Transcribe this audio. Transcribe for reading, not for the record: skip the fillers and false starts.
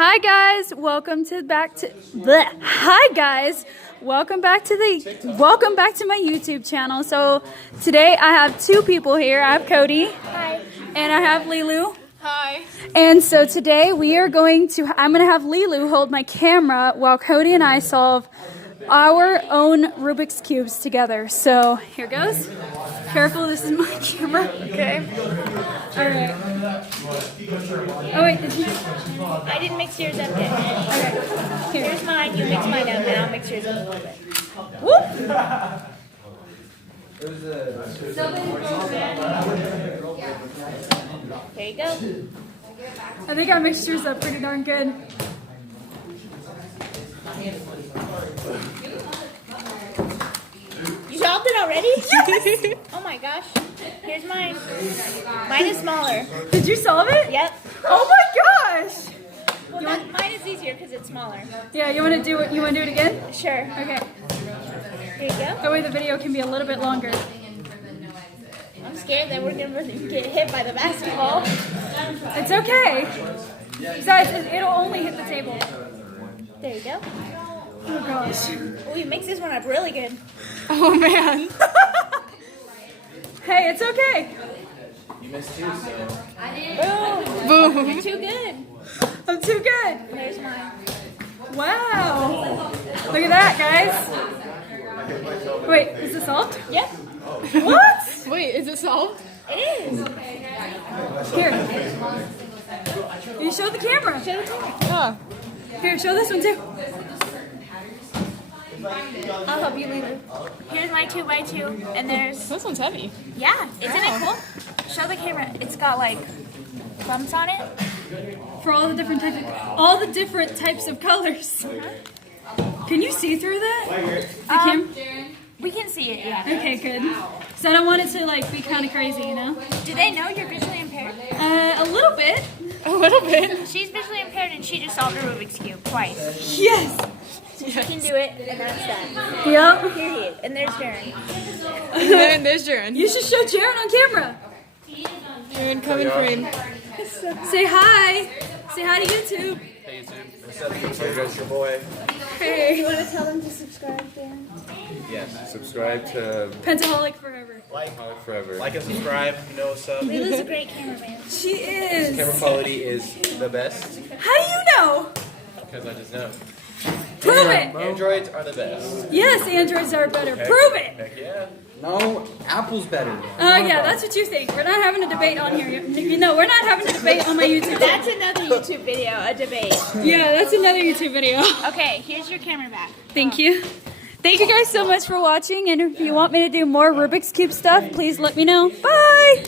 Hi guys, welcome back to my YouTube channel. So today I have two people here. I have Cody. Hi. And I have Lilu. Hi. And so today I'm going to have Lilu hold my camera while Cody and I solve our own Rubik's Cubes together. So here goes. Careful, this is my camera. Okay. Alright. Oh wait, did you? I didn't mix yours up yet. Okay. Here. Here's mine, you mix mine up, and I'll mix yours up a little bit. Whoop! There you go. I think our mixture's up pretty darn good. You solved it already? Yes! Oh my gosh. Here's mine. Mine is smaller. Did you solve it? Yep. Oh my gosh! Well, mine is easier because it's smaller. Yeah, you want to do it? You want to do it again? Sure. Okay. Here you go. That way the video can be a little bit longer. I'm scared that we're going to get hit by the basketball. It's okay. Besides, it'll only hit the table. There you go. Oh gosh. Oh, you mix this one up really good. Oh man. Hey, it's okay. You missed two, so. Boom. Boom. You're too good. I'm too good. There's mine. Wow. Look at that, guys. Wait, is it solved? Yep. What? Wait, is it solved? It is. Here. You show the camera. Show the camera. Oh. Here, show this one too. I'll help you, Lulu. Here's my 2x2, and there's... This one's heavy. Yeah, isn't it cool? Show the camera. It's got like bumps on it. For all the different types of colors. Can you see through that? We can see it, yeah. Okay, good. So I don't want it to like be kind of crazy, you know? Do they know you're visually impaired? A little bit. A little bit. She's visually impaired and she just solved a Rubik's Cube twice. Yes. She can do it, and that's that. Yep. Period. And there's Jaren. And there's Jaren. You should show Jaren on camera. Jaren, come in frame. Say hi. Say hi to YouTube. Hey, YouTube. There goes your boy. Hey. You want to tell them to subscribe, Jaren? Yes, subscribe to Pentaholic forever. Holic Forever. Like and subscribe, you know what's up. Lulu's a great cameraman. She is. Camera quality is the best, How do you know? because I just know. Prove it. Androids are the best. Yes, Androids are better. Prove it. Heck yeah. No, Apple's better. Oh yeah, that's what you think. We're not having a debate on here. You know, we're not having a debate on my YouTube channel. That's another YouTube video, a debate. Yeah, that's another YouTube video. Okay, here's your camera back. Thank you. Thank you guys so much for watching, and if you want me to do more Rubik's Cube stuff, please let me know. Bye!